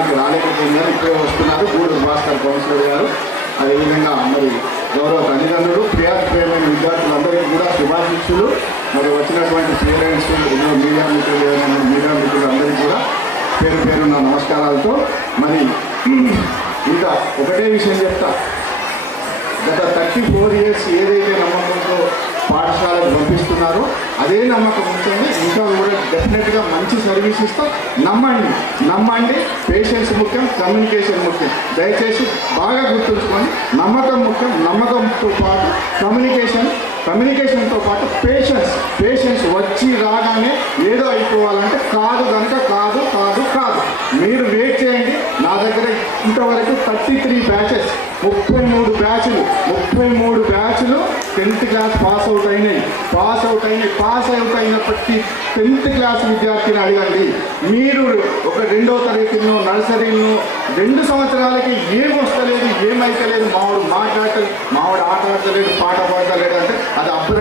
కార్యక్రమానికి రాలేకపోయిందని ఇప్పుడే వస్తున్నారు గూడూరు భాస్కర్ కౌన్సిలర్ గారు. అదేవిధంగా మరి గౌరవ తల్లిదండ్రులు ప్రియమైన విద్యార్థులందరికీ కూడా శుభాశిక్షులు. మరి వచ్చినటువంటి పేరెంట్స్ మీడియా మిత్రులు అందరికీ కూడా పేరు నా నమస్కారాలతో. మరి ఇంకా ఒకటే విషయం చెప్తా, గత 34 years ఏదైతే నమ్మకంతో పాఠశాలకు పంపిస్తున్నారో అదే నమ్మకం ఉంచండి. ఇంకా కూడా డెఫినెట్గా మంచి సర్వీస్ ఇస్తాం. నమ్మండి. పేషెన్స్ ముఖ్యం, కమ్యూనికేషన్ ముఖ్యం. దయచేసి బాగా గుర్తుంచుకోండి. నమ్మకం ముఖ్యం, నమ్మకంతో పాటు కమ్యూనికేషన్తో పాటు పేషెన్స్ వచ్చి రాగానే ఏదో అయిపోవాలంటే కాదు కనుక కాదు. మీరు వెయిట్ చేయండి. నా దగ్గర ఇంతవరకు 33 బ్యాచెస్, 33 బ్యాచ్లు 10th క్లాస్ పాస్ అవుట్ అయినప్పటికీ 10th క్లాస్ విద్యార్థిని అడగండి. మీరు ఒక 2వ తరగతిలో నర్సరీలో 2 సంవత్సరాలకి ఏం వస్తలేదు, ఏమైతలేదు, మావాడు ఆట ఆడతలేడు, పాట పాడతలేడు అంటే అది అప్పుడు